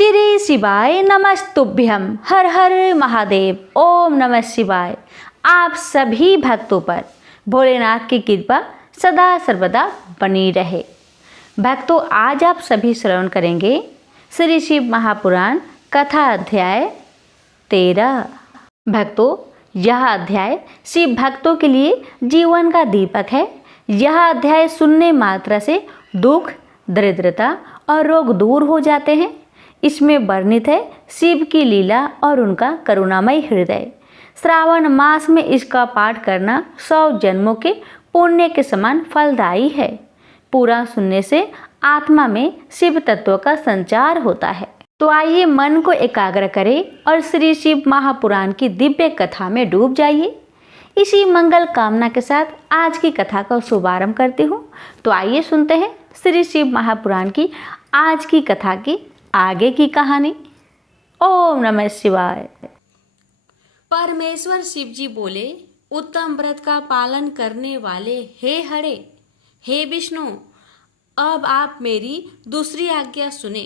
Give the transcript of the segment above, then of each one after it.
श्री शिवाय नमस्तुभ्यम। हर हर महादेव। ओम नमः शिवाय। आप सभी भक्तों पर भोलेनाथ की कृपा सदा सर्वदा बनी रहे। भक्तों, आज आप सभी श्रवण करेंगे श्री शिव महापुराण कथा अध्याय 13। भक्तों, यह अध्याय शिव भक्तों के लिए जीवन का दीपक है। यह अध्याय सुनने मात्र से दुख, दरिद्रता और रोग दूर हो जाते हैं। इसमें वर्णित है शिव की लीला और उनका करुणामय हृदय। श्रावण मास में इसका पाठ करना 100 जन्मों के पुण्य के समान फलदायी है। पूरा सुनने से आत्मा में शिव तत्व का संचार होता है। तो आइए मन को एकाग्र करें और श्री शिव महापुराण की दिव्य कथा में डूब जाइए। इसी मंगल कामना के साथ आज की कथा का शुभारंभ करती हूँ। तो आइए सुनते हैं श्री शिव महापुराण की आज की कथा की आगे की कहानी। ओम नमः शिवाय। परमेश्वर शिव जी बोले, उत्तम व्रत का पालन करने वाले हे हरे, हे विष्णु, अब आप मेरी दूसरी आज्ञा सुने।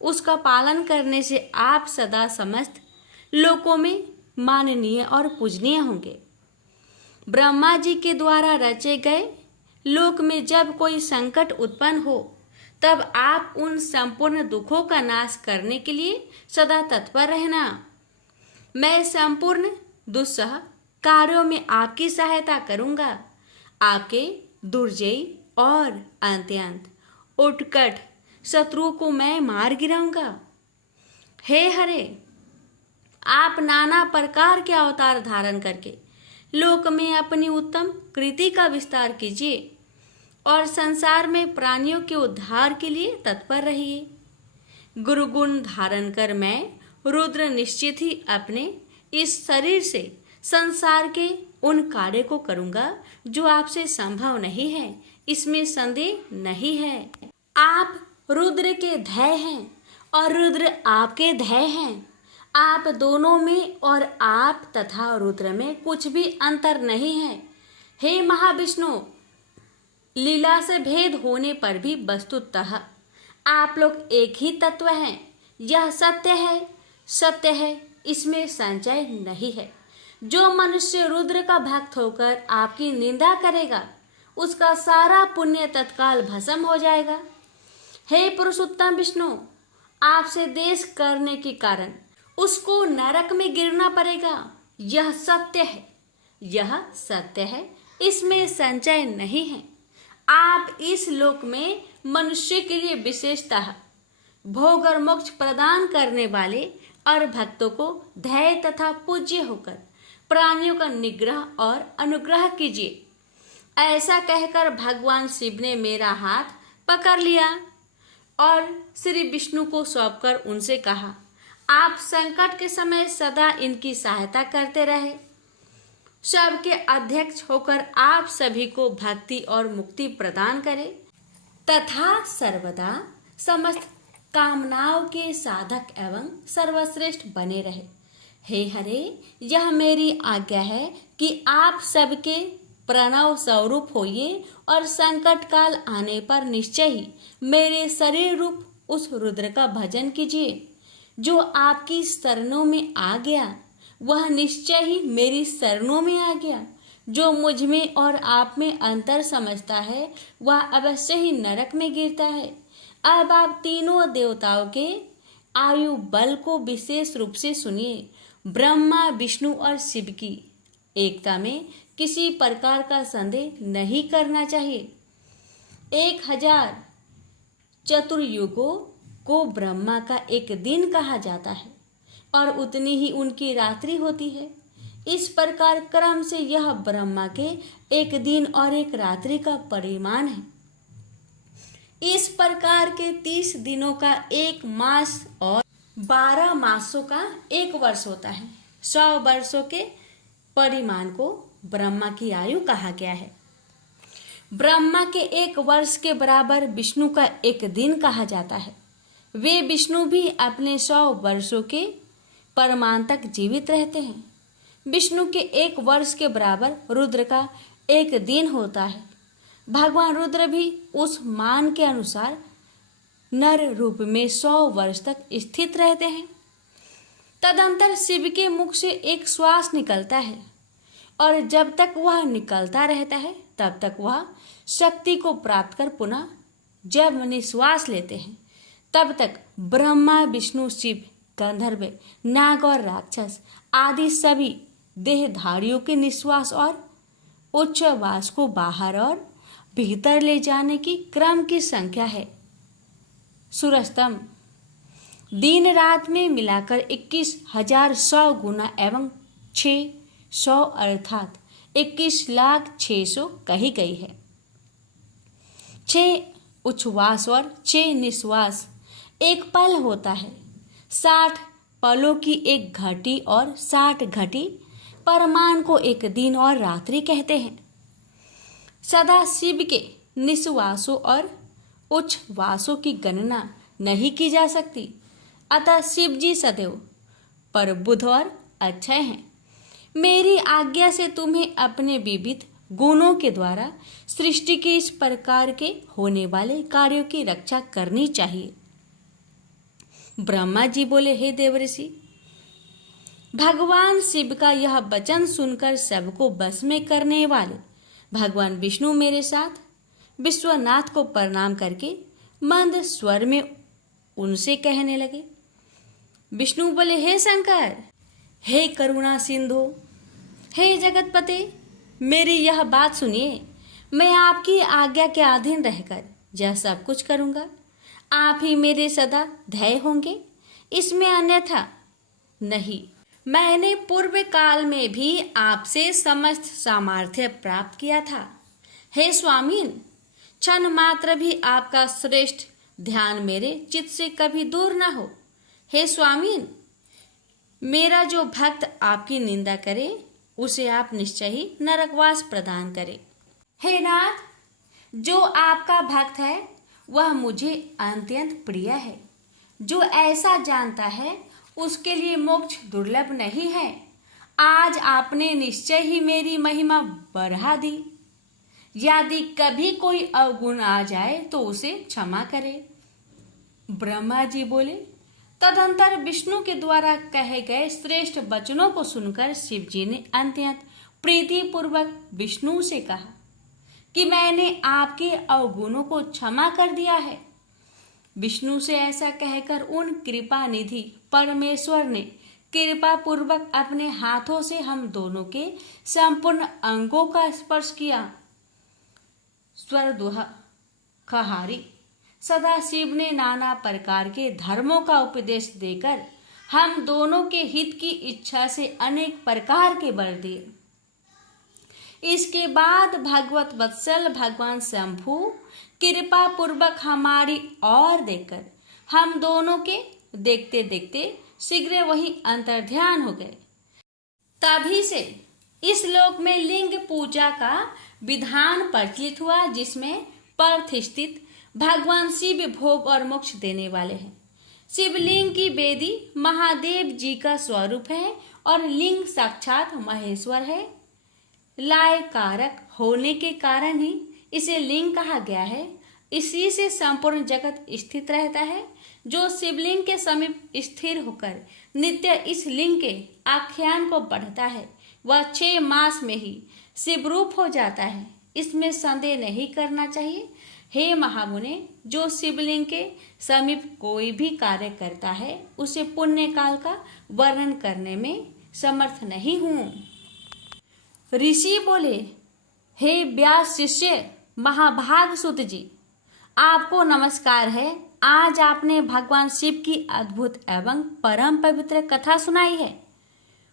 उसका पालन करने से आप सदा समस्त लोकों में माननीय और पूजनीय होंगे। ब्रह्मा जी के द्वारा रचे गए लोक में जब कोई संकट उत्पन्न हो, तब आप उन संपूर्ण दुखों का नाश करने के लिए सदा तत्पर रहना। मैं संपूर्ण दुस्सह कार्यों में आपकी सहायता करूंगा। आपके दुर्जयी और अत्यंत उत्कट शत्रुओं को मैं मार गिराऊंगा। हे हरे, आप नाना प्रकार के अवतार धारण करके लोक में अपनी उत्तम कृति का विस्तार कीजिए और संसार में प्राणियों के उद्धार के लिए तत्पर रहिए। गुरु गुण धारण कर मैं रुद्र निश्चित ही अपने इस शरीर से संसार के उन कार्य को करूंगा जो आपसे संभव नहीं है, इसमें संदेह नहीं है। आप रुद्र के धैर्य हैं और रुद्र आपके धैर्य हैं। आप दोनों में और आप तथा रुद्र में कुछ भी अंतर नहीं है। हे महाविष्णु, लीला से भेद होने पर भी वस्तुतः आप लोग एक ही तत्व हैं। यह सत्य है, सत्य है, इसमें संशय नहीं है। जो मनुष्य रुद्र का भक्त होकर आपकी निंदा करेगा, उसका सारा पुण्य तत्काल भस्म हो जाएगा। हे पुरुषोत्तम विष्णु, आपसे देश करने के कारण उसको नरक में गिरना पड़ेगा। यह सत्य है, यह सत्य है, इसमें संशय नहीं है। आप इस लोक में मनुष्य के लिए विशेषतः भोग और मोक्ष प्रदान करने वाले और भक्तों को धैर्य तथा पूज्य होकर प्राणियों का निग्रह और अनुग्रह कीजिए। ऐसा कहकर भगवान शिव ने मेरा हाथ पकड़ लिया और श्री विष्णु को सौंपकर उनसे कहा, आप संकट के समय सदा इनकी सहायता करते रहे। सबके अध्यक्ष होकर आप सभी को भक्ति और मुक्ति प्रदान करें तथा सर्वदा समस्त कामनाओं के साधक एवं सर्वश्रेष्ठ बने रहे। हे हरे, यह मेरी आज्ञा है कि आप सबके प्रणव स्वरूप होइए और संकट काल आने पर निश्चय ही मेरे शरीर रूप उस रुद्र का भजन कीजिए। जो आपकी शरणों में आ गया, वह निश्चय ही मेरी शरणों में आ गया। जो मुझ में और आप में अंतर समझता है, वह अवश्य ही नरक में गिरता है। अब आप तीनों देवताओं के आयु बल को विशेष रूप से सुनिए। ब्रह्मा, विष्णु और शिव की एकता में किसी प्रकार का संदेह नहीं करना चाहिए। 1000 चतुर्युगों को ब्रह्मा का एक दिन कहा जाता है और उतनी ही उनकी रात्रि होती है। इस प्रकार क्रम से यह ब्रह्मा के एक दिन और एक रात्रि का परिमाण है। इस प्रकार के 30 दिनों का एक मास और 12 मासों का एक वर्ष होता है। 100 वर्षों के परिमाण को ब्रह्मा की आयु कहा गया है। ब्रह्मा के एक वर्ष के बराबर विष्णु का एक दिन कहा जाता है। वे विष्णु भी अपने 100 वर्षों के परमाण तक जीवित रहते हैं। विष्णु के एक वर्ष के बराबर रुद्र का एक दिन होता है। भगवान रुद्र भी उस मान के अनुसार नर रूप में 100 वर्ष तक स्थित रहते हैं। तदंतर शिव के मुख से एक श्वास निकलता है और जब तक वह निकलता रहता है तब तक वह शक्ति को प्राप्त कर पुनः जब निश्वास लेते हैं तब तक ब्रह्मा, विष्णु, शिव, गंधर्व, नाग और राक्षस आदि सभी देहधारियों के निश्वास और उच्छ्वास को बाहर और भीतर ले जाने की क्रम की संख्या है। सूर्यस्तंभ दिन रात में मिलाकर 21,100 गुना एवं 600 अर्थात 21,06,000 कही गई है। 6 उच्छ्वास और 6 निश्वास एक पल होता है। 60 पलों की एक घटी और 60 घटी परमान को एक दिन और रात्रि कहते हैं। सदा शिव के निश्वासों और उच्छ्वासों की गणना नहीं की जा सकती, अतः शिव जी सदैव प्रबुद्ध और अक्षय हैं। मेरी आज्ञा से तुम्हें अपने विविध गुणों के द्वारा सृष्टि के इस प्रकार के होने वाले कार्यों की रक्षा करनी चाहिए। ब्रह्मा जी बोले, हे देवर्षि, भगवान शिव का यह वचन सुनकर सबको बस में करने वाले भगवान विष्णु मेरे साथ विश्वनाथ को प्रणाम करके मंद स्वर में उनसे कहने लगे। विष्णु बोले, हे शंकर, हे करुणा सिंधु, हे जगतपते, मेरी यह बात सुनिए। मैं आपकी आज्ञा के अधीन रहकर यह सब कुछ करूँगा। आप ही मेरे सदा ध्येय होंगे, इसमें अन्यथा नहीं। मैंने पूर्व काल में भी आपसे समस्त सामर्थ्य प्राप्त किया था। हे स्वामीन, क्षण मात्र भी आपका श्रेष्ठ ध्यान मेरे चित्त से कभी दूर न हो। हे स्वामीन, मेरा जो भक्त आपकी निंदा करे उसे आप निश्चय ही नरकवास प्रदान करें। हे नाथ, जो आपका भक्त है वह मुझे अत्यंत प्रिय है। जो ऐसा जानता है उसके लिए मोक्ष दुर्लभ नहीं है। आज आपने निश्चय ही मेरी महिमा बढ़ा दी। यदि कभी कोई अवगुण आ जाए तो उसे क्षमा करे। ब्रह्मा जी बोले। तदंतर विष्णु के द्वारा कहे गए श्रेष्ठ वचनों को सुनकर शिव जी ने अत्यंत प्रीतिपूर्वक विष्णु से कहा कि मैंने आपके अवगुणों को क्षमा कर दिया है। विष्णु से ऐसा कहकर उन कृपा निधि परमेश्वर ने कृपा पूर्वक अपने हाथों से हम दोनों के संपूर्ण अंगों का स्पर्श किया। स्वरदुह खहारी सदाशिव ने नाना प्रकार के धर्मों का उपदेश देकर हम दोनों के हित की इच्छा से अनेक प्रकार के वर दिए। इसके बाद भगवत वत्सल भगवान शंभु कृपा पूर्वक हमारी ओर देखकर हम दोनों के देखते देखते शीघ्र वही अंतर्ध्यान हो गए। तभी से इस लोक में लिंग पूजा का विधान प्रचलित हुआ, जिसमें पर्थ स्थित भगवान शिव भोग और मोक्ष देने वाले हैं। शिवलिंग की वेदी महादेव जी का स्वरूप है और लिंग साक्षात महेश्वर है। लय कारक होने के कारण ही इसे लिंग कहा गया है। इसी से संपूर्ण जगत स्थित रहता है। जो शिवलिंग के समीप स्थिर होकर नित्य इस लिंग के आख्यान को पढ़ता है वह 6 मास में ही शिवरूप हो जाता है। इसमें संदेह नहीं करना चाहिए। हे महामुने, जो शिवलिंग के समीप कोई भी कार्य करता है उसे पुण्य काल का वर्णन करने में समर्थ नहीं हूँ। ऋषि बोले, हे व्यास शिष्य महाभाग सुत जी, आपको नमस्कार है। आज आपने भगवान शिव की अद्भुत एवं परम पवित्र कथा सुनाई है।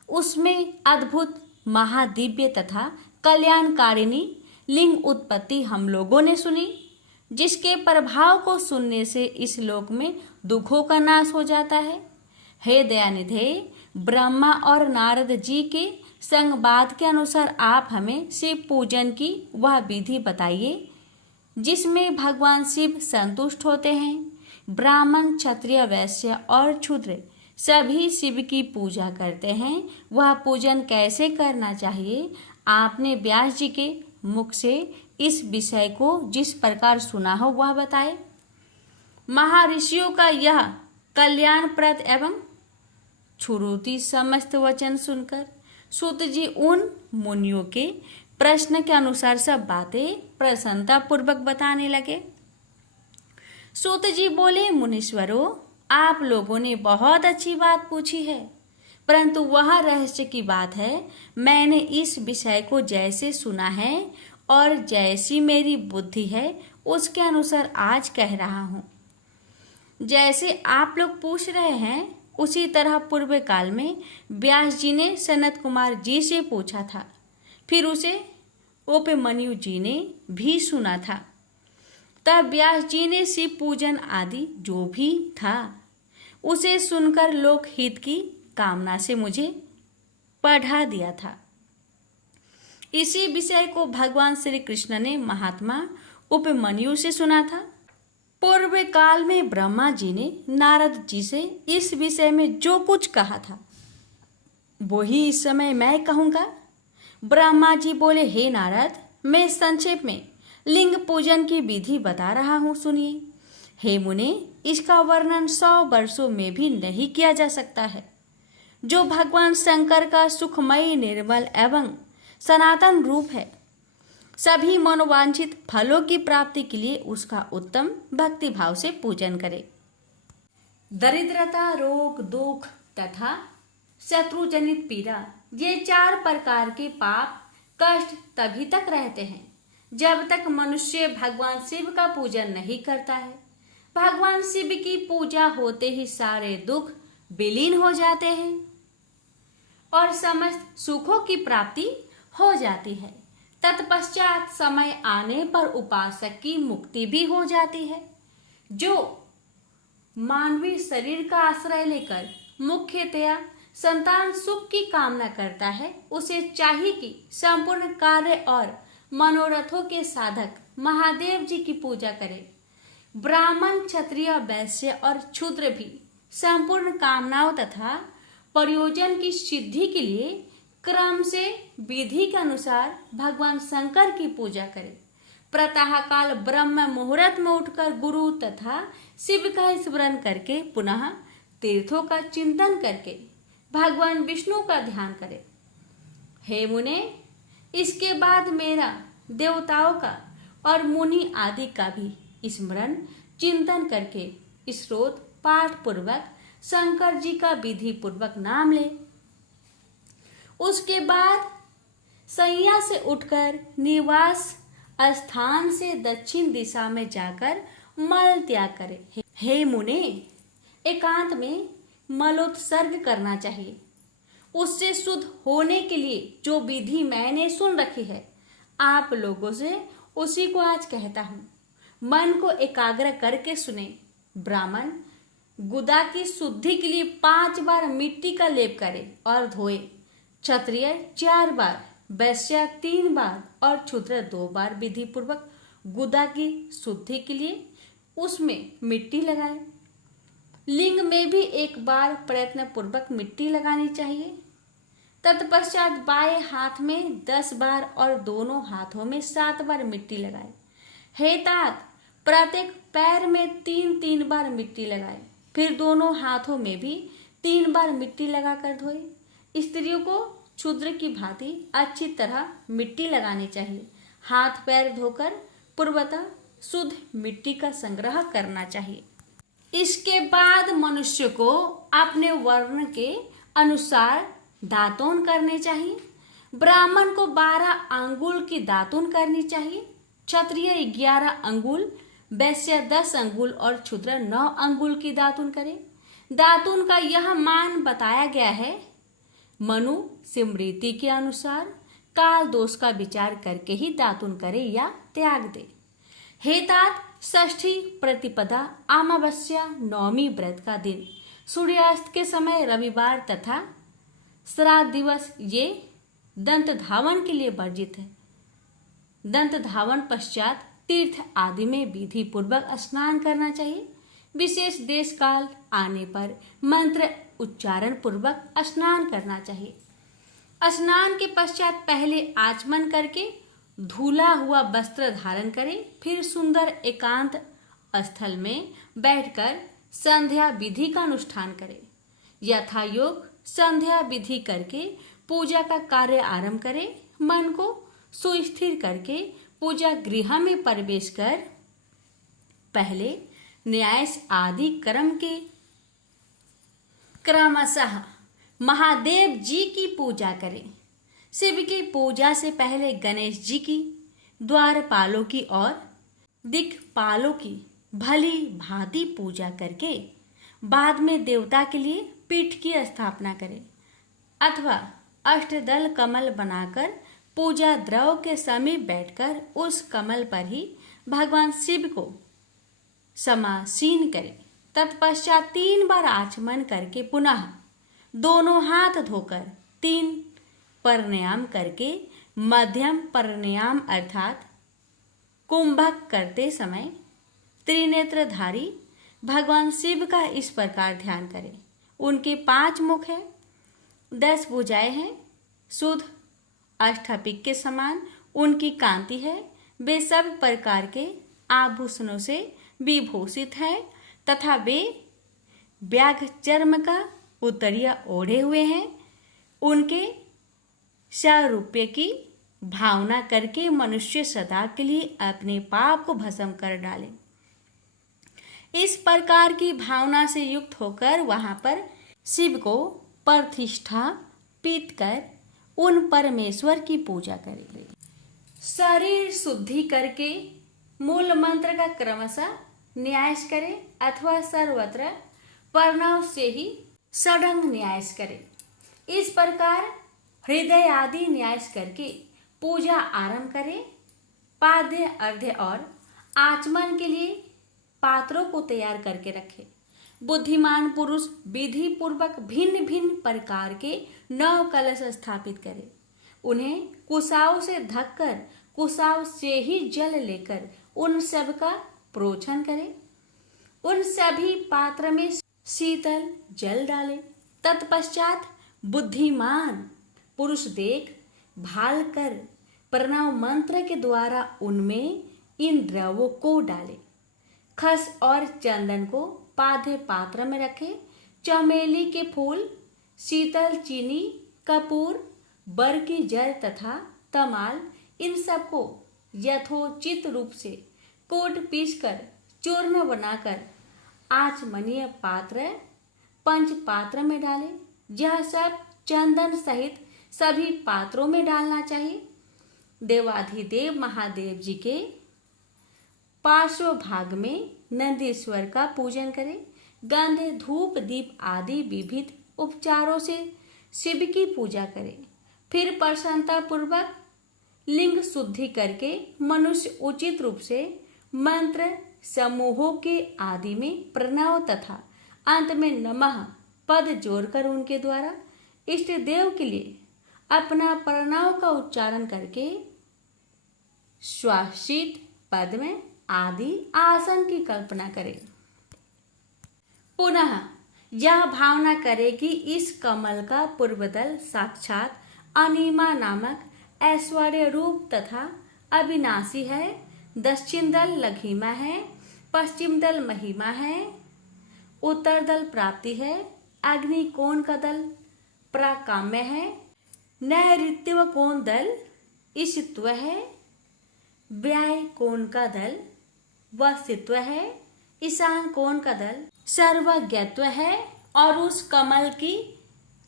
उसमें अद्भुत महादिव्य तथा कल्याणकारिणी लिंग उत्पत्ति हम लोगों ने सुनी, जिसके प्रभाव को सुनने से इस लोक में दुखों का नाश हो जाता है। हे दयानिधे, ब्रह्मा और नारद जी के संवाद के अनुसार आप हमें शिव पूजन की वह विधि बताइए जिसमें भगवान शिव संतुष्ट होते हैं। ब्राह्मण, क्षत्रिय, वैश्य और शूद्र सभी शिव की पूजा करते हैं। वह पूजन कैसे करना चाहिए, आपने व्यास जी के मुख से इस विषय को जिस प्रकार सुना हो वह बताए। महर्षियों का यह कल्याणप्रद एवं श्रुति समस्त वचन सुनकर सूत जी उन मुनियों के प्रश्न के अनुसार सब बातें प्रसन्नता पूर्वक बताने लगे। सूत जी बोले, मुनीश्वरों, आप लोगों ने बहुत अच्छी बात पूछी है, परंतु वह रहस्य की बात है। मैंने इस विषय को जैसे सुना है और जैसी मेरी बुद्धि है उसके अनुसार आज कह रहा हूँ। जैसे आप लोग पूछ रहे हैं उसी तरह पूर्व काल में व्यास जी ने सनत कुमार जी से पूछा था, फिर उसे उपमन्यु जी ने भी सुना था। तब व्यास जी ने शिव पूजन आदि जो भी था उसे सुनकर लोकहित की कामना से मुझे पढ़ा दिया था। इसी विषय को भगवान श्री कृष्ण ने महात्मा उपमन्यु से सुना था। पूर्व काल में ब्रह्मा जी ने नारद जी से इस विषय में जो कुछ कहा था वही इस समय मैं कहूँगा। ब्रह्मा जी बोले, हे नारद, मैं संक्षेप में लिंग पूजन की विधि बता रहा हूँ, सुनिए। हे मुने, इसका वर्णन 100 वर्षों में भी नहीं किया जा सकता है। जो भगवान शंकर का सुखमय निर्मल एवं सनातन रूप है, सभी मनोवांछित फलों की प्राप्ति के लिए उसका उत्तम भक्ति भाव से पूजन करें। दरिद्रता, रोग, दुख तथा शत्रुजनित पीड़ा, ये 4 प्रकार के पाप कष्ट तभी तक रहते हैं जब तक मनुष्य भगवान शिव का पूजन नहीं करता है। भगवान शिव की पूजा होते ही सारे दुख विलीन हो जाते हैं और समस्त सुखों की प्राप्ति हो जाती है। तत्पश्चात समय आने पर उपासक की मुक्ति भी हो जाती है। जो मानवीय शरीर का आश्रय लेकर मुख्यतया संतान सुख की कामना करता है, उसे चाहिए कि संपूर्ण कार्य और मनोरथों के साधक महादेव जी की पूजा करे। ब्राह्मण, क्षत्रिय, वैश्य और शूद्र भी संपूर्ण कामनाओं तथा प्रयोजन की सिद्धि के लिए क्रम से विधि के अनुसार भगवान शंकर की पूजा करें। प्रातः काल ब्रह्म मुहूर्त में उठकर गुरु तथा शिव का स्मरण करके पुनः तीर्थों का चिंतन करके भगवान विष्णु का ध्यान करें। हे मुने, इसके बाद मेरा, देवताओं का और मुनि आदि का भी स्मरण चिंतन करके स्रोत पाठ पूर्वक शंकर जी का विधि पूर्वक नाम ले। उसके बाद सैया से उठकर निवास स्थान से दक्षिण दिशा में जाकर मल त्याग करे। हे मुने, एकांत में मलोत्सर्ग करना चाहिए। उससे शुद्ध होने के लिए जो विधि मैंने सुन रखी है, आप लोगों से उसी को आज कहता हूँ। मन को एकाग्र करके सुने। ब्राह्मण गुदा की शुद्धि के लिए 5 बार मिट्टी का लेप करे और धोए। क्षत्रिय 4 बार, वैश्य 3 बार और शूद्र 2 बार विधि पूर्वक गुदा की शुद्धि के लिए उसमें मिट्टी लगाए। लिंग में भी 1 बार प्रयत्न पूर्वक मिट्टी लगानी चाहिए। तत्पश्चात बाएं हाथ में 10 बार और दोनों हाथों में 7 बार मिट्टी लगाए। हे तात, प्रत्येक पैर में 3-3 बार मिट्टी लगाए। फिर दोनों हाथों में भी 3 बार मिट्टी लगाकर धोए। स्त्रियों को शूद्र की भांति अच्छी तरह मिट्टी लगानी चाहिए। हाथ पैर धोकर पूर्वतः शुद्ध मिट्टी का संग्रह करना चाहिए। इसके बाद मनुष्य को अपने वर्ण के अनुसार दातून करने चाहिए। ब्राह्मण को 12 अंगुल की दातून करनी चाहिए। क्षत्रिय 11 अंगुल, वैश्य 10 अंगुल और शूद्र 9 अंगुल की दातून करे। दातून का यह मान बताया गया है, मनु स्मृति के अनुसार काल दोष का विचार करके ही दातून करे या त्याग दे। हे तात, षष्ठी प्रतिपदा, अमावस्या, नवमी व्रत का दिन, सूर्यास्त के समय, रविवार तथा श्राद्ध दिवस ये दंत धावन के लिए वर्जित है। दंत धावन पश्चात तीर्थ आदि में विधि पूर्वक स्नान करना चाहिए। विशेष देश काल आने पर मंत्र उच्चारण पूर्वक स्नान करना चाहिए। स्नान के पश्चात पहले आचमन करके धुला हुआ वस्त्र धारण करें। फिर सुंदर एकांत स्थल में बैठकर संध्या विधि का अनुष्ठान करें। यथा योग संध्या विधि करके पूजा का कार्य आरंभ करें। मन को सुस्थिर करके पूजा गृह में प्रवेश कर पहले न्यास आदि कर्म के क्रमशः महादेव जी की पूजा करें। शिव की पूजा से पहले गणेश जी की, द्वारपालों की और दिक्पालों की भली भांति पूजा करके बाद में देवता के लिए पीठ की स्थापना करें अथवा अष्टदल कमल बनाकर पूजा द्रव के समीप बैठकर उस कमल पर ही भगवान शिव को समासीन करें। तत्पश्चात 3 बार आचमन करके पुनः दोनों हाथ धोकर 3 प्राणायाम करके मध्यम प्राणायाम अर्थात कुंभक करते समय त्रिनेत्रधारी भगवान शिव का इस प्रकार ध्यान करें। उनके 5 मुख हैं, 10 भुजाएं हैं, शुद्ध अष्टपिक के समान उनकी कांति है। वे सब प्रकार के आभूषणों से विभूषित है तथा वे व्याघ्र चर्म का उत्तरीय ओढ़े हुए हैं। उनके स्वरूप की भावना करके मनुष्य सदा के लिए अपने पाप को भस्म कर डाले। इस प्रकार की भावना से युक्त होकर वहां पर शिव को प्रतिष्ठापित कर उन परमेश्वर की पूजा करें। शरीर शुद्धि करके मूल मंत्र का क्रमशः न्यास करें अथवा सर्वत्र प्रणव से ही षडंग न्यास करें। इस प्रकार हृदय आदि न्यास करके पूजा आरंभ करें। पाद्य अर्घ्य और आचमन के लिए पात्रों को तैयार करके रखें। बुद्धिमान पुरुष विधि पूर्वक भिन्न भिन्न प्रकार के 9 कलश स्थापित करें। उन्हें कुसाव से ढककर कुसाव से ही जल लेकर उन सब का प्रोक्षण करें। उन सभी पात्र में शीतल जल डालें। तत्पश्चात बुद्धिमान पुरुष देख भाल कर प्रणव मंत्र के द्वारा उनमें इन द्रवों को डालें। खस और चंदन को पाद्य पात्र में रखें। चमेली के फूल, शीतल चीनी, कपूर, बर की जड़ तथा तमाल इन सबको यथोचित रूप से कोट पीसकर चूर्ण बनाकर आचमनीय पात्र पंच पात्र में डालें। यह सब चंदन सहित सभी पात्रों में डालना चाहिए। देवाधिदेव महादेव जी के पार्श्व भाग में नंदीश्वर का पूजन करें। गंध, धूप, दीप आदि विविध उपचारों से शिव की पूजा करें। फिर प्रसन्नता पूर्वक लिंग शुद्धि करके मनुष्य उचित रूप से मंत्र समूहों के आदि में प्रणव तथा अंत में नमः पद जोड़कर उनके द्वारा इष्ट देव के लिए अपना प्रणव का उच्चारण करके श्वासित पद में आदि आसन की कल्पना करें। पुनः यह भावना करे कि इस कमल का पूर्वदल साक्षात अनिमा नामक ऐश्वर्य रूप तथा अविनाशी है। दक्षिण दल लघिमा है, पश्चिम दल महिमा है, उत्तर दल प्राप्ति है, अग्नि कोण का दल प्राकाम्य है, नैऋत्य कोण दल ईशित्व है, व्याय कोण का दल वसित्व है, ईशान कोण का दल सर्वज्ञत्व है और उस कमल की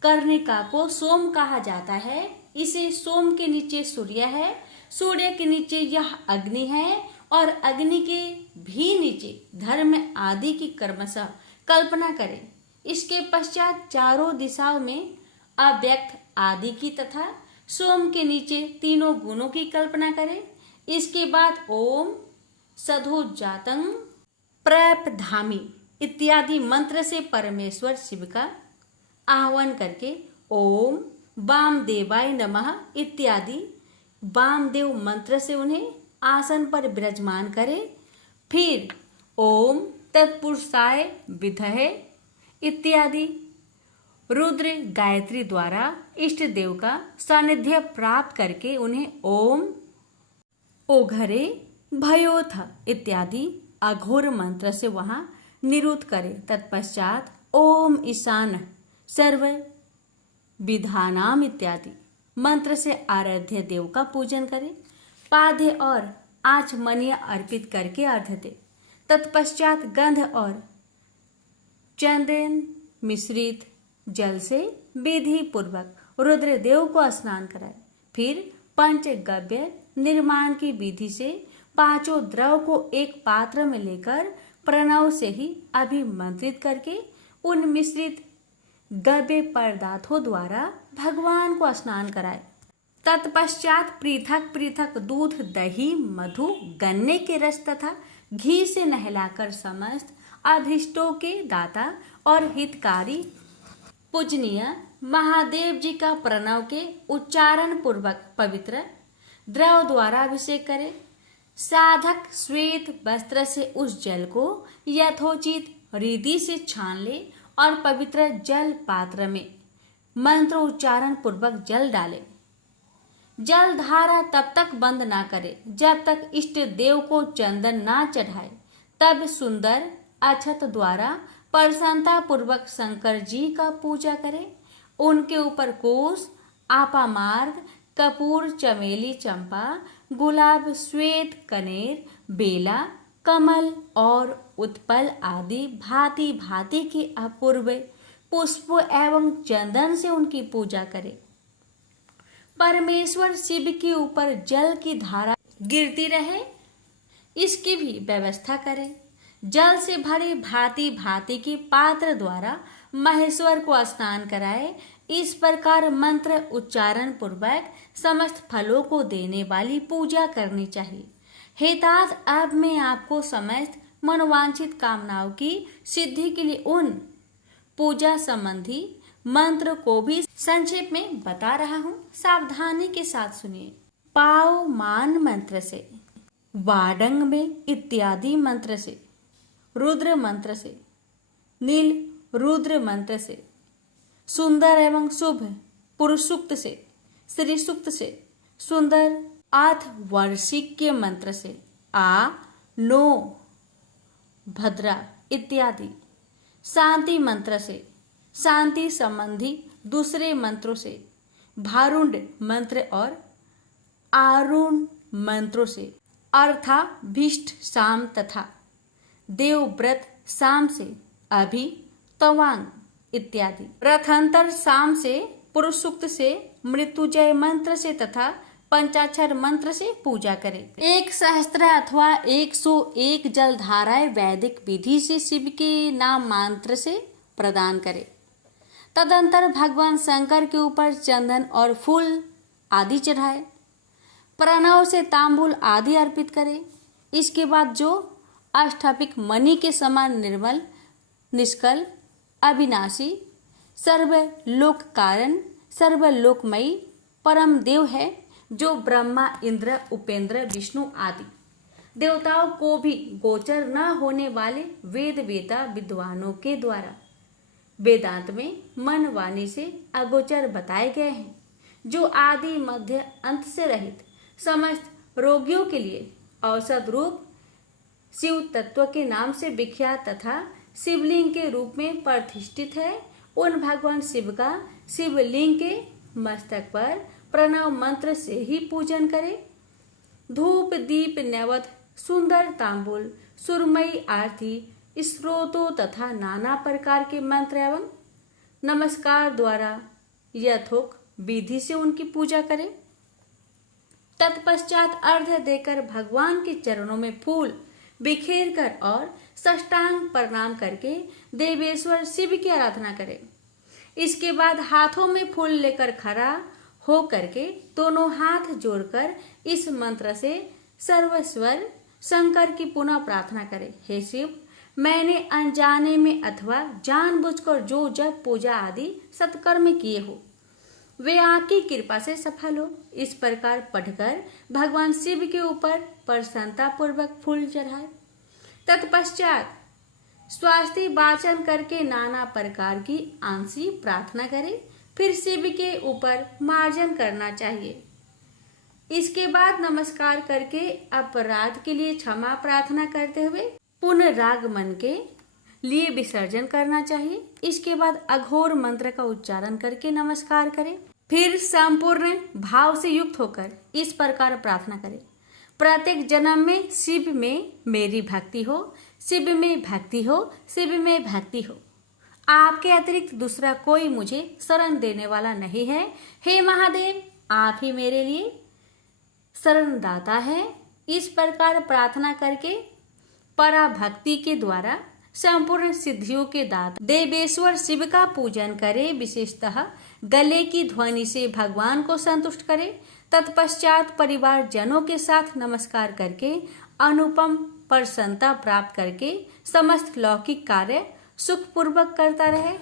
कर्णिका को सोम कहा जाता है। इसे सोम के नीचे सूर्य है, सूर्य के नीचे यह अग्नि है और अग्नि के भी नीचे धर्म आदि की क्रमशः कल्पना करें। इसके पश्चात चारों दिशाओं में अव्यक्त आदि की तथा सोम के नीचे तीनों गुणों की कल्पना करें। इसके बाद ओम सधोजातं प्रपधामि इत्यादि मंत्र से परमेश्वर शिव का आह्वान करके ओम वामदेवाय नमः इत्यादि वामदेव मंत्र से उन्हें आसन पर विराजमान करें। फिर ओम तत्पुरुषाय विद्महे इत्यादि रुद्र गायत्री द्वारा इष्ट देव का सानिध्य प्राप्त करके उन्हें ओम ओघरे भयोथ इत्यादि अघोर मंत्र से वहां निरुद्ध करे। तत्पश्चात ओम ईशान सर्व विधानाम इत्यादि मंत्र से आराध्य देव का पूजन करे। पाद्य और आचमनीय अर्पित करके अर्घ्य दे। तत्पश्चात गंध और चंदन मिश्रित जल से विधि पूर्वक रुद्रदेव को स्नान कराए। फिर पंचगव्य निर्माण की विधि से पांचों द्रव को एक पात्र में लेकर प्रणव से ही अभिमंत्रित करके उन मिश्रित गव्य पदार्थों द्वारा भगवान को स्नान कराए। तत्पश्चात पृथक पृथक दूध, दही, मधु, गन्ने के रस तथा घी से नहलाकर समस्त अभिष्टों के दाता और हितकारी पूजनीय महादेव जी का प्रणव के उच्चारण पूर्वक पवित्र द्रव द्वारा अभिषेक करे। साधक श्वेत वस्त्र से उस जल को यथोचित रिधि से छान ले और पवित्र जल पात्र में मंत्र उच्चारण पूर्वक जल डाले। जल धारा तब तक बंद ना करे जब तक इष्ट देव को चंदन ना चढ़ाए। तब सुंदर अक्षत द्वारा प्रसन्नता पूर्वक शंकर जी का पूजा करे। उनके ऊपर कोस, आपामार्ग, कपूर, चमेली, चंपा, गुलाब, श्वेत, कनेर, बेला, कमल और उत्पल आदि भांति भांति के अपूर्व पुष्प एवं चंदन से उनकी पूजा करे। परमेश्वर शिव के ऊपर जल की धारा गिरती रहे, इसकी भी व्यवस्था करे। जल से भरे भांति भांति के पात्र द्वारा महेश्वर को स्नान कराए। इस प्रकार मंत्र उच्चारण पूर्वक समस्त फलों को देने वाली पूजा करनी चाहिए। हेताज अब मैं आपको समस्त मनोवांछित कामनाओं की सिद्धि के लिए उन पूजा संबंधी मंत्र को भी संक्षेप में बता रहा हूँ, सावधानी के साथ सुनिए। पाव मान मंत्र से, वाडंग में इत्यादि मंत्र से, रुद्र मंत्र से, नील रुद्र मंत्र से, सुंदर एवं शुभ पुरुष सूक्त से, श्री सूक्त से, सुंदर आठ वार्षिक मंत्र से, आ नो भद्रा इत्यादि शांति मंत्र से, शांति संबंधी दूसरे मंत्रों से, भारुंड मंत्र और आरुण मंत्रों से, अर्थाभीष्ट शाम तथा देवव्रत शाम से, अभि तवांग इत्यादि रथांतर शाम से, पुरुष सूक्त से, मृत्युजय मंत्र से तथा पंचाक्षर मंत्र से पूजा करें। 1 सहस्त्र अथवा 101 जल धाराएं वैदिक विधि से शिव के नाम मंत्र से प्रदान करें। तदंतर भगवान शंकर के ऊपर चंदन और फूल आदि चढ़ाए। प्रणव से तांबूल आदि अर्पित करें। इसके बाद जो अष्टभिक मणि के समान निर्मल, निष्कल, अविनाशी, सर्वलोक कारण, सर्वलोकमयी परम देव है, जो ब्रह्मा, इंद्र, उपेंद्र, विष्णु आदि देवताओं को भी गोचर न होने वाले वेद वेता विद्वानों के द्वारा वेदांत में मन वाणी से अगोचर बताए गए हैं, जो आदि मध्य अंत से रहित समस्त रोगियों के लिए औषध रूप शिव तत्व के नाम से विख्यात तथा शिवलिंग के रूप में प्रतिष्ठित है। उन भगवान शिव का शिवलिंग के मस्तक पर प्रणव मंत्र से ही पूजन करें। धूप, दीप, नैवेद्य, सुंदर तांबूल, सुरमई आरती, स्रोतों तथा नाना प्रकार के मंत्र एवं नमस्कार द्वारा यथोक्त विधि से उनकी पूजा करें। तत्पश्चात अर्घ्य देकर भगवान के चरणों में फूल बिखेर कर और साष्टांग प्रणाम करके देवेश्वर शिव की आराधना करें। इसके बाद हाथों में फूल लेकर खड़ा हो करके दोनों हाथ जोड़कर इस मंत्र से सर्वस्वर शंकर की पुनः प्रार्थना करें। हे शिव, मैंने अनजाने में अथवा जानबूझकर जो जप पूजा आदि सत्कर्म किए हो, वे आपकी कृपा से सफल हो। इस प्रकार पढ़कर भगवान शिव के ऊपर प्रसन्नता पूर्वक फूल चढ़ाए। तत्पश्चात स्वास्थ्य वाचन करके नाना प्रकार की आंशी प्रार्थना करें। फिर शिव के ऊपर मार्जन करना चाहिए। इसके बाद नमस्कार करके अपराध के लिए क्षमा प्रार्थना करते हुए पुनरागमन के लिए विसर्जन करना चाहिए। इसके बाद अघोर मंत्र का उच्चारण करके नमस्कार करें। फिर संपूर्ण भाव से युक्त होकर इस प्रकार प्रार्थना करें, प्रत्येक जन्म में शिव में मेरी भक्ति हो, शिव में भक्ति हो, शिव में भक्ति हो। आपके अतिरिक्त दूसरा कोई मुझे शरण देने वाला नहीं है। हे महादेव, आप ही मेरे लिए शरणदाता है। इस प्रकार प्रार्थना करके पराभक्ति के द्वारा संपूर्ण सिद्धियों के दाता देवेश्वर शिव का पूजन करें। विशेषतः गले की ध्वनि से भगवान को संतुष्ट करें। तत्पश्चात परिवार जनों के साथ नमस्कार करके अनुपम प्रसन्नता प्राप्त करके समस्त लौकिक कार्य सुखपूर्वक करता रहे।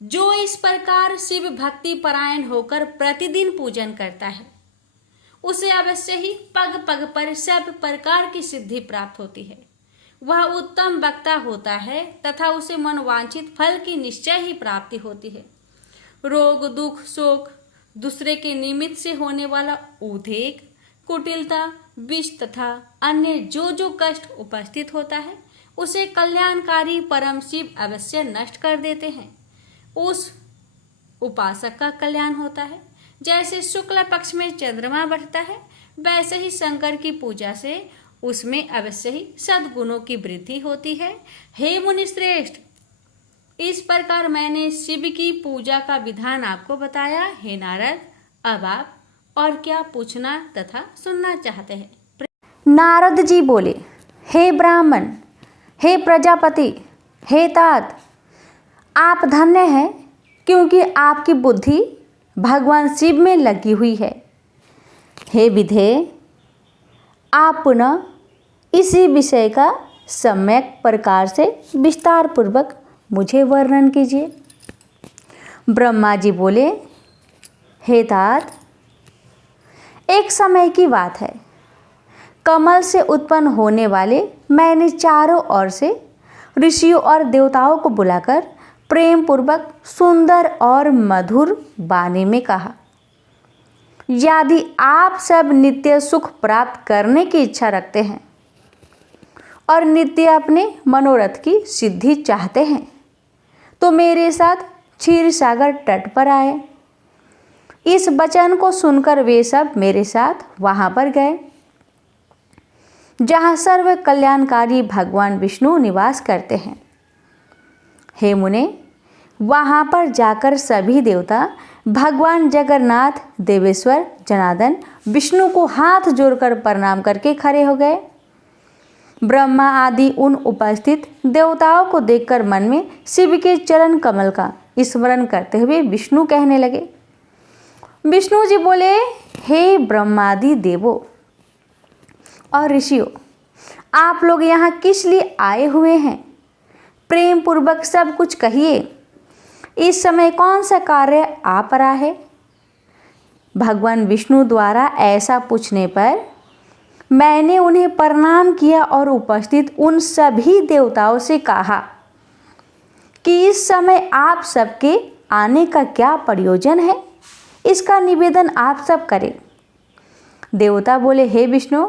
जो इस प्रकार शिव भक्ति परायण होकर प्रतिदिन पूजन करता है, उसे अवश्य ही पग पग पर सब प्रकार की सिद्धि प्राप्त होती है। वह उत्तम वक्ता होता है तथा उसे मनोवांछित फल की निश्चय ही प्राप्ति होती है। रोग, दुख, शोक, दूसरे के निमित्त से होने वाला उद्वेग, कुटिलता, विष तथा अन्य जो जो कष्ट उपस्थित होता है, उसे कल्याणकारी परम शिव अवश्य नष्ट कर देते हैं। उस उपासक का कल्याण होता है। जैसे शुक्ल पक्ष में चंद्रमा बढ़ता है, वैसे ही शंकर की पूजा से उसमें अवश्य ही सद्गुणों की वृद्धि होती है। हे मुनिश्रेष्ठ, इस प्रकार मैंने शिव की पूजा का विधान आपको बताया। हे नारद, अब आप और क्या पूछना तथा सुनना चाहते हैं? नारद जी बोले, हे ब्राह्मण, हे प्रजापति, हे तात, आप धन्य हैं क्योंकि आपकी बुद्धि भगवान शिव में लगी हुई है। हे विधेय, आप पुनः इसी विषय का सम्यक प्रकार से विस्तार पूर्वक मुझे वर्णन कीजिए। ब्रह्मा जी बोले, हे तात, एक समय की बात है। कमल से उत्पन्न होने वाले मैंने चारों ओर से ऋषियों और देवताओं को बुलाकर प्रेम पूर्वक सुंदर और मधुर वाणी में कहा, यदि आप सब नित्य सुख प्राप्त करने की इच्छा रखते हैं और नित्य अपने मनोरथ की सिद्धि चाहते हैं, तो मेरे साथ क्षीर सागर तट पर आए। इस वचन को सुनकर वे सब मेरे साथ वहां पर गए जहां सर्व कल्याणकारी भगवान विष्णु निवास करते हैं। हे मुने, वहां पर जाकर सभी देवता भगवान जगन्नाथ, देवेश्वर, जनार्दन, विष्णु को हाथ जोड़कर प्रणाम करके खड़े हो गए। ब्रह्मा आदि उन उपस्थित देवताओं को देखकर मन में शिव के चरण कमल का स्मरण करते हुए विष्णु कहने लगे। विष्णु जी बोले, हे ब्रह्मादि देवों और ऋषियों, आप लोग यहाँ किस लिए आए हुए हैं? प्रेम पूर्वक सब कुछ कहिए। इस समय कौन सा कार्य आप रहा है? भगवान विष्णु द्वारा ऐसा पूछने पर मैंने उन्हें प्रणाम किया और उपस्थित उन सभी देवताओं से कहा कि इस समय आप सबके आने का क्या प्रयोजन है, इसका निवेदन आप सब करें। देवता बोले, हे विष्णु,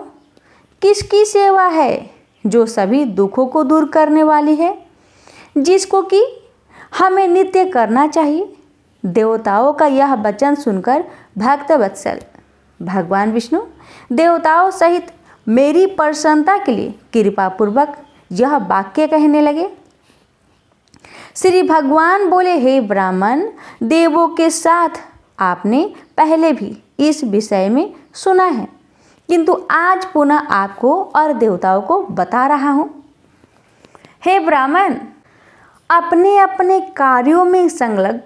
किसकी सेवा है जो सभी दुखों को दूर करने वाली है, जिसको कि हमें नित्य करना चाहिए। देवताओं का यह वचन सुनकर भक्तवत्सल भगवान विष्णु देवताओं सहित मेरी प्रसन्नता के लिए कृपा पूर्वक यह वाक्य कहने लगे। श्री भगवान बोले, हे ब्राह्मण, देवों के साथ आपने पहले भी इस विषय में सुना है, किंतु आज पुनः आपको और देवताओं को बता रहा हूँ। हे ब्राह्मण, अपने अपने कार्यों में संलग्न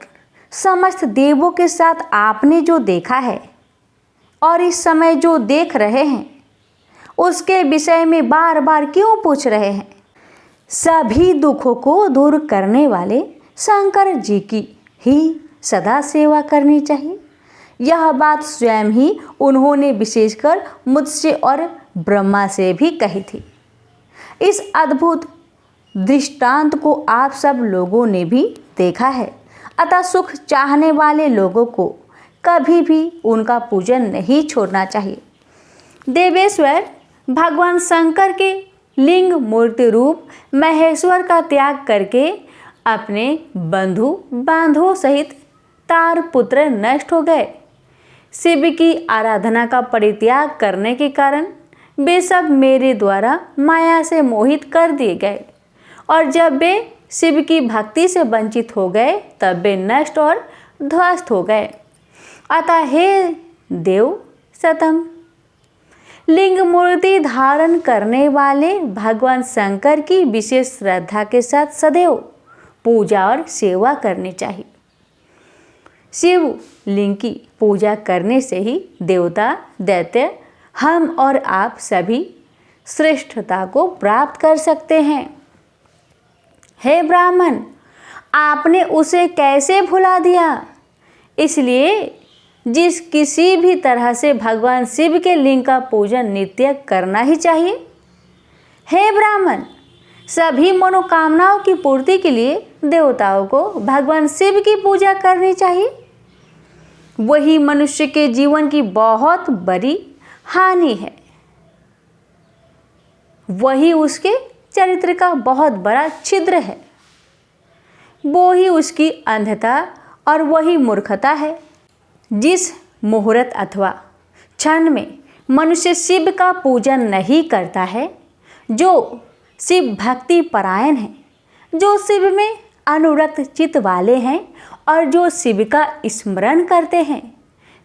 समस्त देवों के साथ आपने जो देखा है और इस समय जो देख रहे हैं, उसके विषय में बार बार क्यों पूछ रहे हैं? सभी दुखों को दूर करने वाले शंकर जी की ही सदा सेवा करनी चाहिए। यह बात स्वयं ही उन्होंने विशेषकर मुझसे और ब्रह्मा से भी कही थी। इस अद्भुत दृष्टांत को आप सब लोगों ने भी देखा है, अतः सुख चाहने वाले लोगों को कभी भी उनका पूजन नहीं छोड़ना चाहिए। देवेश्वर भगवान शंकर के लिंग मूर्ति रूप महेश्वर का त्याग करके अपने बंधु बांधवों सहित तार पुत्र नष्ट हो गए। शिव की आराधना का परित्याग करने के कारण वे सब मेरे द्वारा माया से मोहित कर दिए गए और जब वे शिव की भक्ति से वंचित हो गए तब वे नष्ट और ध्वस्त हो गए। अतः हे देव सतम, लिंग मूर्ति धारण करने वाले भगवान शंकर की विशेष श्रद्धा के साथ सदैव पूजा और सेवा करनी चाहिए। शिव लिंग की पूजा करने से ही देवता, दैत्य, हम और आप सभी श्रेष्ठता को प्राप्त कर सकते हैं। हे ब्राह्मण, आपने उसे कैसे भुला दिया? इसलिए जिस किसी भी तरह से भगवान शिव के लिंग का पूजन नित्य करना ही चाहिए। हे ब्राह्मण, सभी मनोकामनाओं की पूर्ति के लिए देवताओं को भगवान शिव की पूजा करनी चाहिए। वही मनुष्य के जीवन की बहुत बड़ी हानि है, वही उसके चरित्र का बहुत बड़ा छिद्र है, वो ही उसकी अंधता और वही मूर्खता है। जिस मुहूर्त अथवा क्षण में मनुष्य शिव का पूजन नहीं करता है, जो शिव भक्ति परायण है, जो शिव में अनुरक्त चित्त वाले हैं और जो शिव का स्मरण करते हैं,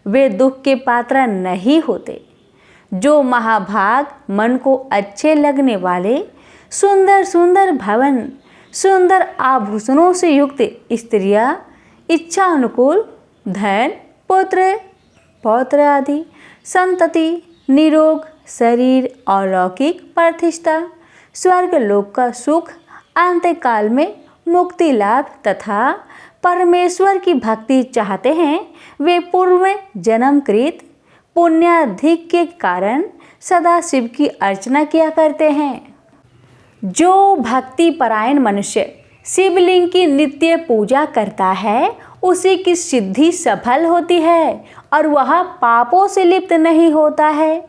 वे दुख के पात्र नहीं होते। जो महाभाग मन को अच्छे लगने वाले सुंदर सुंदर भवन, सुंदर आभूषणों से युक्त स्त्रियां, इच्छा अनुकूल धन, पुत्र पौत्र आदि, संतति, निरोग शरीर, अलौकिक प्रतिष्ठा, स्वर्ग लोक का सुख, अंत्यकाल में मुक्ति लाभ तथा परमेश्वर की भक्ति चाहते हैं, वे पूर्व में जन्मकृत पुण्याधिक के कारण सदा शिव की अर्चना किया करते हैं। जो भक्ति परायण मनुष्य शिवलिंग की नित्य पूजा करता है, उसी की सिद्धि सफल होती है और वह पापों से लिप्त नहीं होता है।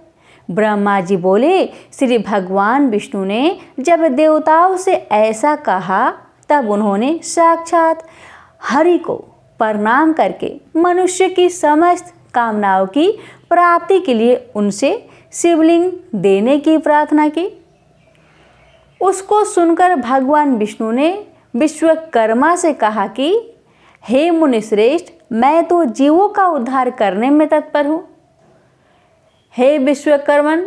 ब्रह्मा जी बोले, श्री भगवान विष्णु ने जब देवताओं से ऐसा कहा तब उन्होंने साक्षात हरि को प्रणाम करके मनुष्य की समस्त कामनाओं की प्राप्ति के लिए उनसे शिवलिंग देने की प्रार्थना की। उसको सुनकर भगवान विष्णु ने विश्वकर्मा से कहा कि हे मुनिश्रेष्ठ, मैं तो जीवों का उद्धार करने में तत्पर हूँ। हे विश्वकर्मन,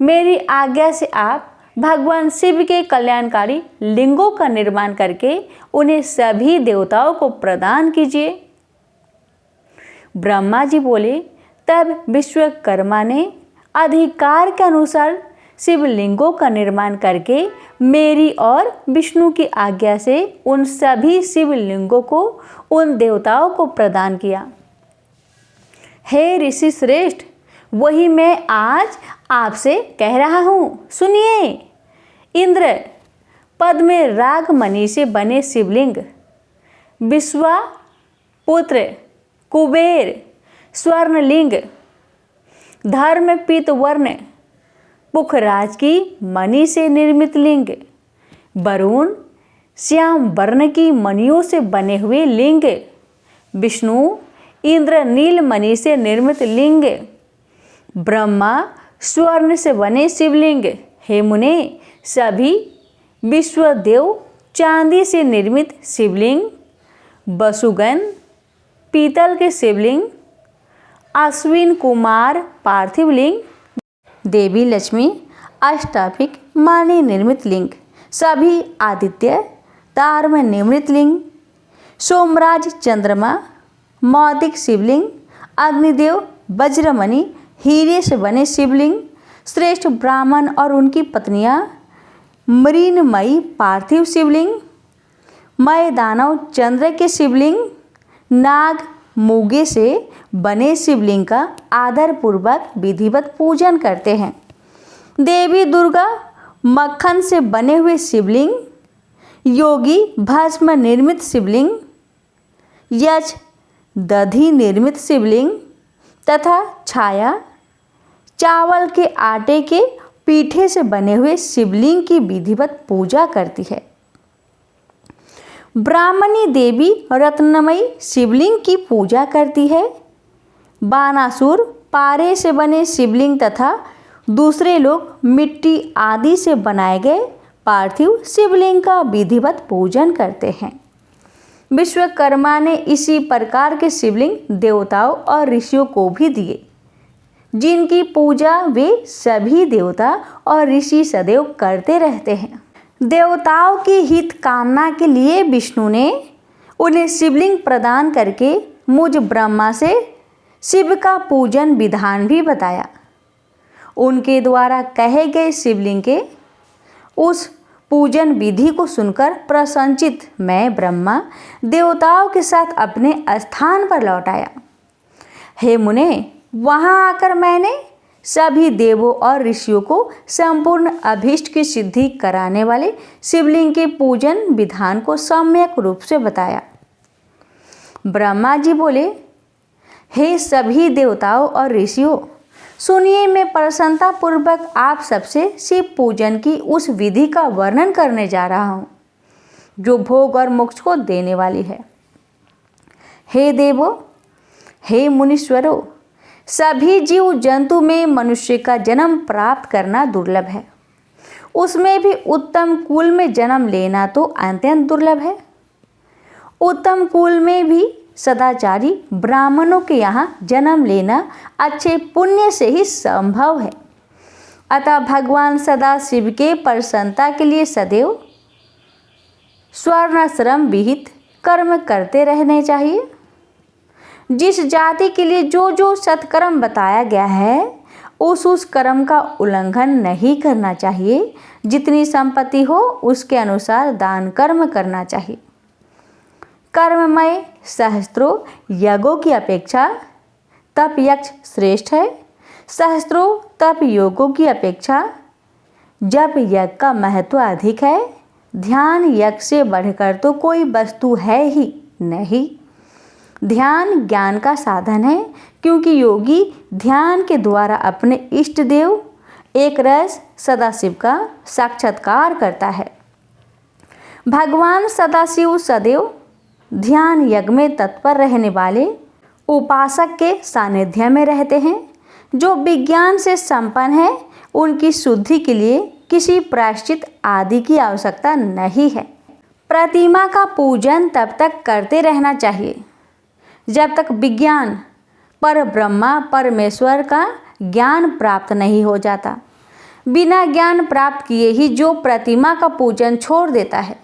मेरी आज्ञा से आप भगवान शिव के कल्याणकारी लिंगों का निर्माण करके उन्हें सभी देवताओं को प्रदान कीजिए। ब्रह्मा जी बोले, तब विश्वकर्मा ने अधिकार के अनुसार शिवलिंगों का निर्माण करके मेरी और विष्णु की आज्ञा से उन सभी शिवलिंगों को उन देवताओं को प्रदान किया। हे ऋषि श्रेष्ठ, वही मैं आज आपसे कह रहा हूँ, सुनिए। इंद्र पद में राग मणि से बने शिवलिंग, विश्वा पुत्र कुबेर स्वर्णलिंग, धर्म पीत वर्ण पुखराज की मणि से निर्मित लिंग, वरुण श्याम वर्ण की मणियों से बने हुए लिंग, विष्णु इंद्र नील मणि से निर्मित लिंग, ब्रह्मा स्वर्ण से बने शिवलिंग। हे मुने, सभी विश्वदेव चांदी से निर्मित शिवलिंग, वसुगन पीतल के शिवलिंग, अश्विन कुमार पार्थिव लिंग, देवी लक्ष्मी अष्टाभिक माने निर्मित लिंग, सभी आदित्य तार में निर्मित लिंग, सोमराज चंद्रमा मौदिक शिवलिंग, अग्निदेव वज्रमणि हीरे से बने शिवलिंग, श्रेष्ठ ब्राह्मण और उनकी पत्नियां मृन्मयी पार्थिव शिवलिंग, मय दानव चंद्र के शिवलिंग, नाग मूगे से बने शिवलिंग का आदरपूर्वक विधिवत पूजन करते हैं। देवी दुर्गा मक्खन से बने हुए शिवलिंग, योगी भस्म निर्मित शिवलिंग, यक्ष दधि निर्मित शिवलिंग तथा छाया चावल के आटे के पीठे से बने हुए शिवलिंग की विधिवत पूजा करती है। ब्राह्मणी देवी रत्नमयी शिवलिंग की पूजा करती है। बानासुर पारे से बने शिवलिंग तथा दूसरे लोग मिट्टी आदि से बनाए गए पार्थिव शिवलिंग का विधिवत पूजन करते हैं। विश्वकर्मा ने इसी प्रकार के शिवलिंग देवताओं और ऋषियों को भी दिए, जिनकी पूजा वे सभी देवता और ऋषि सदैव करते रहते हैं। देवताओं की हित कामना के लिए विष्णु ने उन्हें शिवलिंग प्रदान करके मुझ ब्रह्मा से शिव का पूजन विधान भी बताया। उनके द्वारा कहे गए शिवलिंग के उस पूजन विधि को सुनकर प्रसन्नचित्त मैं ब्रह्मा देवताओं के साथ अपने स्थान पर लौट आया। हे मुने, वहाँ आकर मैंने सभी देवों और ऋषियों को संपूर्ण अभीष्ट की सिद्धि कराने वाले शिवलिंग के पूजन विधान को सम्यक रूप से बताया। ब्रह्मा जी बोले, हे सभी देवताओं और ऋषियों, सुनिए, मैं प्रसन्नता पूर्वक आप सबसे शिव पूजन की उस विधि का वर्णन करने जा रहा हूँ जो भोग और मोक्ष को देने वाली है। हे देवों, हे मुनीश्वरों, सभी जीव जंतु में मनुष्य का जन्म प्राप्त करना दुर्लभ है। उसमें भी उत्तम कुल में जन्म लेना तो अत्यंत दुर्लभ है। उत्तम कुल में भी सदाचारी ब्राह्मणों के यहाँ जन्म लेना अच्छे पुण्य से ही संभव है। अतः भगवान सदा शिव के प्रसन्नता के लिए सदैव स्वर्णाश्रम विहित कर्म करते रहने चाहिए। जिस जाति के लिए जो जो सत्कर्म बताया गया है उस कर्म का उल्लंघन नहीं करना चाहिए। जितनी संपत्ति हो उसके अनुसार दान कर्म करना चाहिए। कर्ममय सहस्त्रों यज्ञों की अपेक्षा तप यज्ञ श्रेष्ठ है। सहस्त्रों तप योगों की अपेक्षा जप यज्ञ का महत्व अधिक है। ध्यान यज्ञ से बढ़कर तो कोई वस्तु है ही नहीं। ध्यान ज्ञान का साधन है, क्योंकि योगी ध्यान के द्वारा अपने इष्ट देव एक रस सदाशिव का साक्षात्कार करता है। भगवान सदाशिव सदैव ध्यान यज्ञ में तत्पर रहने वाले उपासक के सानिध्य में रहते हैं। जो विज्ञान से संपन्न है उनकी शुद्धि के लिए किसी प्रायश्चित आदि की आवश्यकता नहीं है। प्रतिमा का पूजन तब तक करते रहना चाहिए जब तक विज्ञान पर ब्रह्मा परमेश्वर का ज्ञान प्राप्त नहीं हो जाता। बिना ज्ञान प्राप्त किए ही जो प्रतिमा का पूजन छोड़ देता है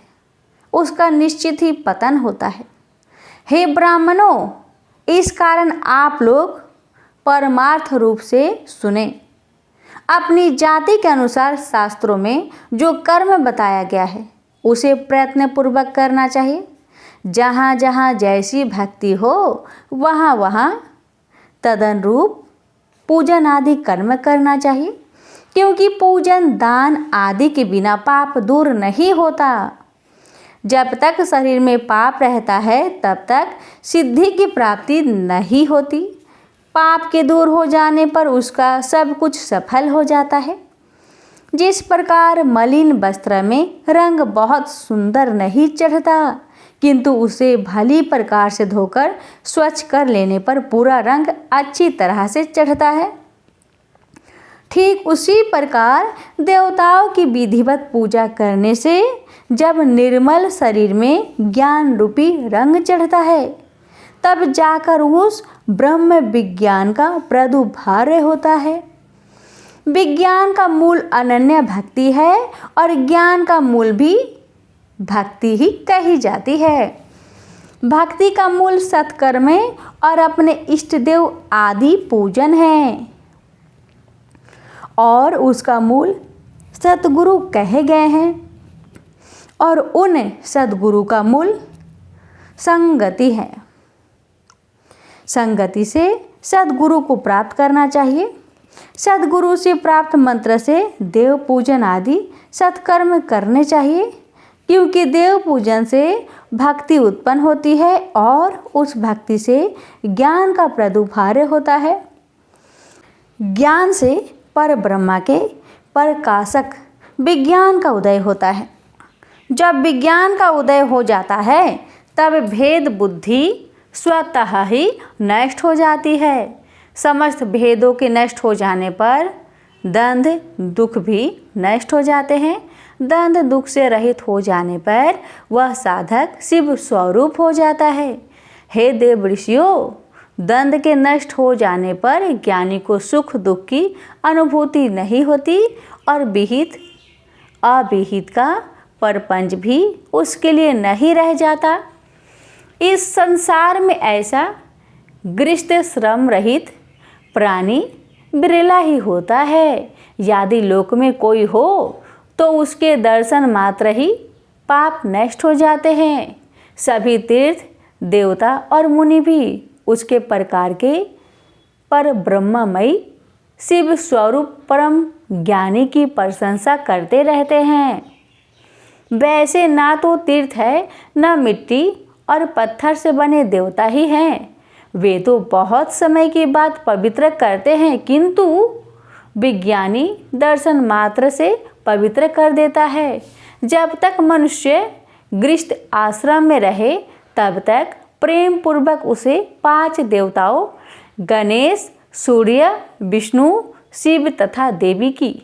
उसका निश्चित ही पतन होता है। हे ब्राह्मणों, इस कारण आप लोग परमार्थ रूप से सुने। अपनी जाति के अनुसार शास्त्रों में जो कर्म बताया गया है उसे प्रयत्न पूर्वक करना चाहिए। जहाँ जहाँ जैसी भक्ति हो वहाँ वहाँ तदनुरूप पूजन आदि कर्म करना चाहिए, क्योंकि पूजन दान आदि के बिना पाप दूर नहीं होता। जब तक शरीर में पाप रहता है तब तक सिद्धि की प्राप्ति नहीं होती। पाप के दूर हो जाने पर उसका सब कुछ सफल हो जाता है। जिस प्रकार मलिन वस्त्र में रंग बहुत सुंदर नहीं चढ़ता, किंतु उसे भली प्रकार से धोकर स्वच्छ कर लेने पर पूरा रंग अच्छी तरह से चढ़ता है, ठीक उसी प्रकार देवताओं की विधिवत पूजा करने से जब निर्मल शरीर में ज्ञान रूपी रंग चढ़ता है तब जाकर उस ब्रह्म विज्ञान का प्रादुर्भाव होता है। विज्ञान का मूल अनन्य भक्ति है और ज्ञान का मूल भी भक्ति ही कही जाती है। भक्ति का मूल सत्कर्म और अपने इष्ट देव आदि पूजन है और उसका मूल सतगुरु कहे गए हैं और उन सदगुरु का मूल संगति है। संगति से सदगुरु को प्राप्त करना चाहिए। सदगुरु से प्राप्त मंत्र से देव पूजन आदि सत्कर्म करने चाहिए, क्योंकि देव पूजन से भक्ति उत्पन्न होती है और उस भक्ति से ज्ञान का प्रादुर्भाव होता है। ज्ञान से पर ब्रह्मा के प्रकाशक विज्ञान का उदय होता है। जब विज्ञान का उदय हो जाता है तब भेद बुद्धि स्वतः ही नष्ट हो जाती है। समस्त भेदों के नष्ट हो जाने पर द्वंद्व दुख भी नष्ट हो जाते हैं। द्वंद्व दुख से रहित हो जाने पर वह साधक शिव स्वरूप हो जाता है। हे देव ऋषियों, द्वंद्व के नष्ट हो जाने पर ज्ञानी को सुख दुख की अनुभूति नहीं होती और विहित अविहित का परपंच भी उसके लिए नहीं रह जाता। इस संसार में ऐसा गृहस्थ श्रम रहित प्राणी बिरला ही होता है। यदि लोक में कोई हो तो उसके दर्शन मात्र ही पाप नष्ट हो जाते हैं। सभी तीर्थ देवता और मुनि भी उसके प्रकार के पर ब्रह्ममयी शिव स्वरूप परम ज्ञानी की प्रशंसा करते रहते हैं। वैसे ना तो तीर्थ है न मिट्टी और पत्थर से बने देवता ही हैं। वे तो बहुत समय के बाद पवित्र करते हैं, किंतु विज्ञानी दर्शन मात्र से पवित्र कर देता है। जब तक मनुष्य गृहस्थ आश्रम में रहे तब तक प्रेम पूर्वक उसे 5 देवताओं गणेश, सूर्य, विष्णु, शिव तथा देवी की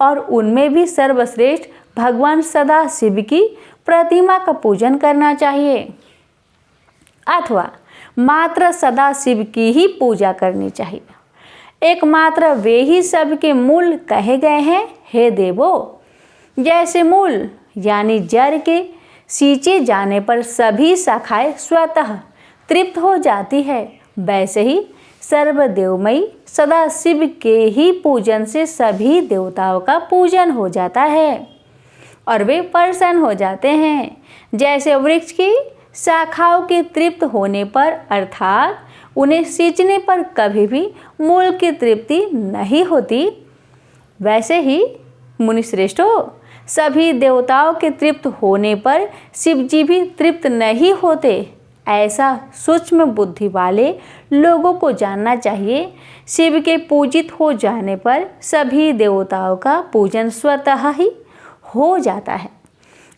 और उनमें भी सर्वश्रेष्ठ भगवान सदा शिव की प्रतिमा का पूजन करना चाहिए अथवा मात्र सदा शिव की ही पूजा करनी चाहिए। एकमात्र वे ही सबके मूल कहे गए हैं। हे देवो, जैसे मूल यानी जड़ के सींचे जाने पर सभी शाखाएं स्वतः तृप्त हो जाती है, वैसे ही सर्वदेवमयी सदा शिव के ही पूजन से सभी देवताओं का पूजन हो जाता है और वे प्रसन्न हो जाते हैं। जैसे वृक्ष की शाखाओं के तृप्त होने पर अर्थात उन्हें सींचने पर कभी भी मूल की तृप्ति नहीं होती, वैसे ही मुनिश्रेष्ठों, सभी देवताओं के तृप्त होने पर शिव जी भी तृप्त नहीं होते। ऐसा सूक्ष्म बुद्धि वाले लोगों को जानना चाहिए। शिव के पूजित हो जाने पर सभी देवताओं का पूजन स्वतः ही हो जाता है।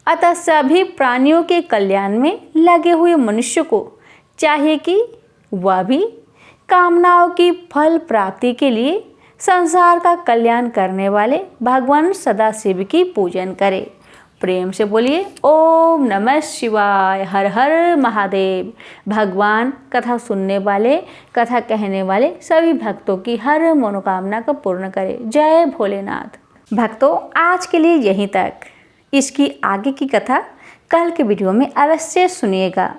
अतः सभी प्राणियों के कल्याण में लगे हुए मनुष्य को चाहिए कि वह भी कामनाओं की फल प्राप्ति के लिए संसार का कल्याण करने वाले भगवान सदाशिव की पूजन करे। प्रेम से बोलिए ओम नमः शिवाय, हर हर महादेव। भगवान कथा सुनने वाले, कथा कहने वाले सभी भक्तों की हर मनोकामना को पूर्ण करे। जय भोलेनाथ। भक्तों, आज के लिए यहीं तक। इसकी आगे की कथा कल के वीडियो में अवश्य सुनिएगा।